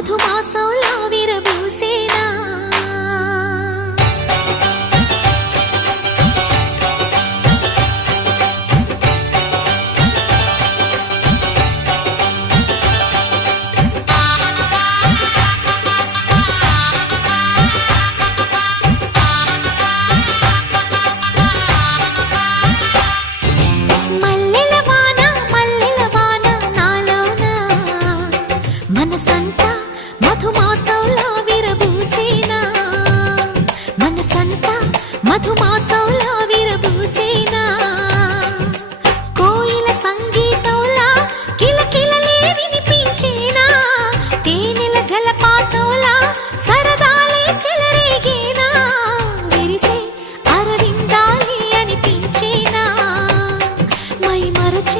మధుమాసంలా విరబూసేనా మనసంతా మధుమాసంలా విరబూసేనా మనసంతా మధుమాసంలా విరబూసేనా కోయిల సంగీతంలా కిలకిలలే వినిపించేనా తేనెల జలపాతంలా సరదాలే చెలరేగేనా విరిసే అరవిందాలే అనిపించేనా మై మరచే